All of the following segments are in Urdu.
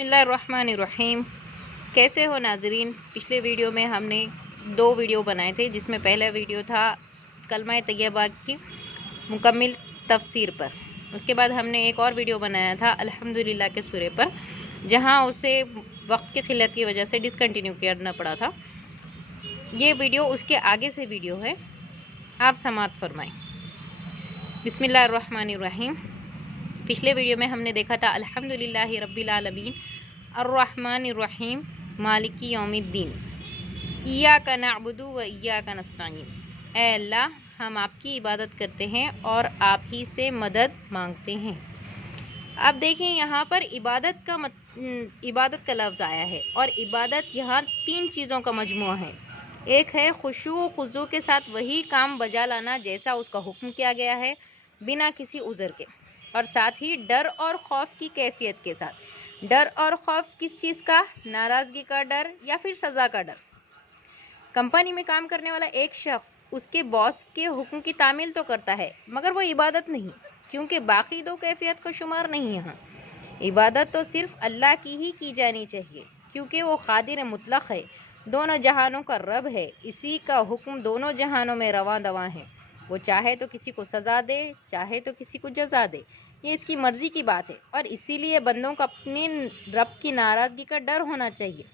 بسم اللہ الرحمن الرحیم۔ کیسے ہو ناظرین؟ پچھلے ویڈیو میں ہم نے 2 ویڈیو بنائے تھے، جس میں پہلا ویڈیو تھا کلمہ طیبہ کی مکمل تفسیر پر۔ اس کے بعد ہم نے ایک اور ویڈیو بنایا تھا الحمدللہ کے سورے پر، جہاں اسے وقت کی قلت کی وجہ سے ڈسکنٹینیو کرنا پڑا تھا۔ یہ ویڈیو اس کے آگے سے ویڈیو ہے، آپ سماعت فرمائیں۔ بسم اللہ الرحمن الرحیم۔ پچھلے ویڈیو میں ہم نے دیکھا تھا الحمدللہ رب العالمین الرحمن الرحیم مالک یوم الدین ایاک نعبد و ایاک نستعین۔ اے اللہ، ہم آپ کی عبادت کرتے ہیں اور آپ ہی سے مدد مانگتے ہیں۔ اب دیکھیں، یہاں پر عبادت کا لفظ آیا ہے، اور عبادت یہاں 3 چیزوں کا مجموعہ ہے۔ ایک ہے خشوع و خضوع کے ساتھ وہی کام بجا لانا جیسا اس کا حکم کیا گیا ہے، بنا کسی عذر کے، اور ساتھ ہی ڈر اور خوف کی کیفیت کے ساتھ۔ ڈر اور خوف کس چیز کا؟ ناراضگی کا ڈر یا پھر سزا کا ڈر۔ کمپنی میں کام کرنے والا ایک شخص اس کے باس کے حکم کی تعمیل تو کرتا ہے، مگر وہ عبادت نہیں، کیونکہ باقی 2 کیفیت کا شمار نہیں یہاں۔ عبادت تو صرف اللہ کی ہی کی جانی چاہیے، کیونکہ وہ قادر مطلق ہے، دونوں جہانوں کا رب ہے، اسی کا حکم دونوں جہانوں میں رواں دواں ہے۔ وہ چاہے تو کسی کو سزا دے، چاہے تو کسی کو جزا دے، یہ اس کی مرضی کی بات ہے، اور اسی لیے بندوں کو اپنے رب کی ناراضگی کا ڈر ہونا چاہیے۔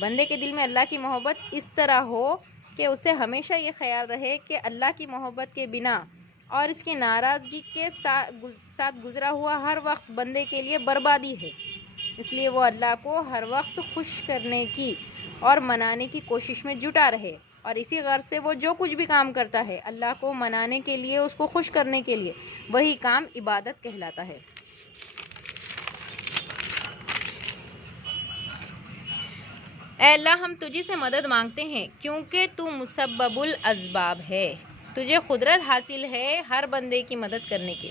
بندے کے دل میں اللہ کی محبت اس طرح ہو کہ اسے ہمیشہ یہ خیال رہے کہ اللہ کی محبت کے بنا اور اس کی ناراضگی کے ساتھ گزرا ہوا ہر وقت بندے کے لیے بربادی ہے، اس لیے وہ اللہ کو ہر وقت خوش کرنے کی اور منانے کی کوشش میں جٹا رہے، اور اسی غرض سے وہ جو کچھ بھی کام کرتا ہے اللہ کو منانے کے لیے، اس کو خوش کرنے کے لیے، وہی کام عبادت کہلاتا ہے۔ اے اللہ، ہم تجھی سے مدد مانگتے ہیں، کیونکہ تو مسبب الاسباب ہے، تجھے قدرت حاصل ہے ہر بندے کی مدد کرنے کی۔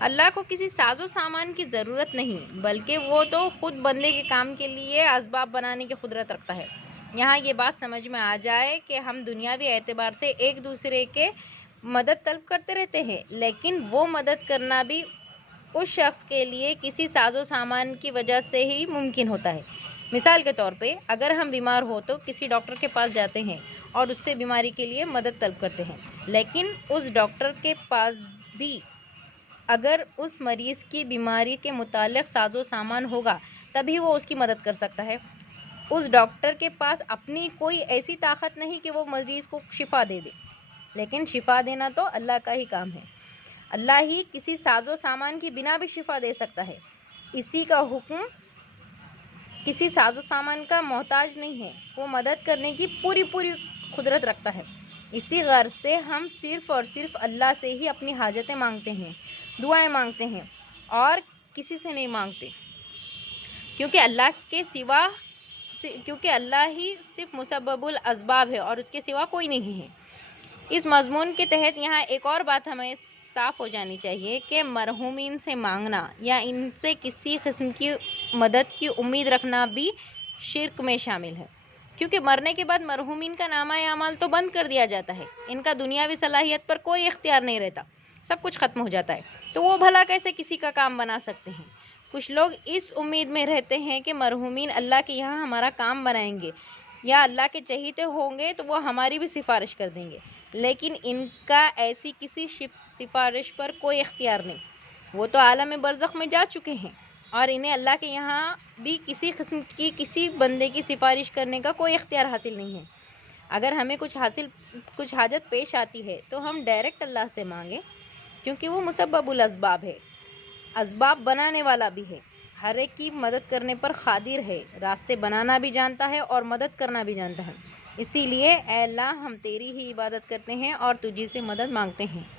اللہ کو کسی ساز و سامان کی ضرورت نہیں، بلکہ وہ تو خود بندے کے کام کے لیے اسباب بنانے کی قدرت رکھتا ہے۔ یہاں یہ بات سمجھ میں آ جائے کہ ہم دنیاوی اعتبار سے ایک دوسرے کے مدد طلب کرتے رہتے ہیں، لیکن وہ مدد کرنا بھی اس شخص کے لیے کسی ساز و سامان کی وجہ سے ہی ممکن ہوتا ہے۔ مثال کے طور پہ، اگر ہم بیمار ہو تو کسی ڈاکٹر کے پاس جاتے ہیں اور اس سے بیماری کے لیے مدد طلب کرتے ہیں، لیکن اس ڈاکٹر کے پاس بھی اگر اس مریض کی بیماری کے متعلق ساز و سامان ہوگا تبھی وہ اس کی مدد کر سکتا ہے۔ اس ڈاکٹر کے پاس اپنی کوئی ایسی طاقت نہیں کہ وہ مریض کو شفا دے دے، لیکن شفا دینا تو اللہ کا ہی کام ہے۔ اللہ ہی کسی ساز و سامان کی بنا بھی شفا دے سکتا ہے، اسی کا حکم کسی ساز و سامان کا محتاج نہیں ہے، وہ مدد کرنے کی پوری قدرت رکھتا ہے۔ اسی غرض سے ہم صرف اور صرف اللہ سے ہی اپنی حاجتیں مانگتے ہیں، دعائیں مانگتے ہیں، اور کسی سے نہیں مانگتے، کیونکہ اللہ ہی صرف مسبب الاسباب ہے اور اس کے سوا کوئی نہیں ہے۔ اس مضمون کے تحت یہاں ایک اور بات ہمیں صاف ہو جانی چاہیے کہ مرحومین سے مانگنا یا ان سے کسی قسم کی مدد کی امید رکھنا بھی شرک میں شامل ہے، کیونکہ مرنے کے بعد مرحومین کا نامہ اعمال تو بند کر دیا جاتا ہے، ان کا دنیاوی صلاحیت پر کوئی اختیار نہیں رہتا، سب کچھ ختم ہو جاتا ہے، تو وہ بھلا کیسے کسی کا کام بنا سکتے ہیں؟ کچھ لوگ اس امید میں رہتے ہیں کہ مرحومین اللہ کے یہاں ہمارا کام بنائیں گے، یا اللہ کے چہیتے ہوں گے تو وہ ہماری بھی سفارش کر دیں گے، لیکن ان کا ایسی کسی سفارش پر کوئی اختیار نہیں، وہ تو عالم برزخ میں جا چکے ہیں، اور انہیں اللہ کے یہاں بھی کسی قسم کی کسی بندے کی سفارش کرنے کا کوئی اختیار حاصل نہیں ہے۔ اگر ہمیں کچھ حاجت پیش آتی ہے تو ہم ڈائریکٹ اللہ سے مانگیں، کیونکہ وہ مسبب الاسباب ہے، اسباب بنانے والا بھی ہے، ہر ایک کی مدد کرنے پر قادر ہے، راستے بنانا بھی جانتا ہے اور مدد کرنا بھی جانتا ہے۔ اسی لیے اے اللہ، ہم تیری ہی عبادت کرتے ہیں اور تجھی سے مدد مانگتے ہیں۔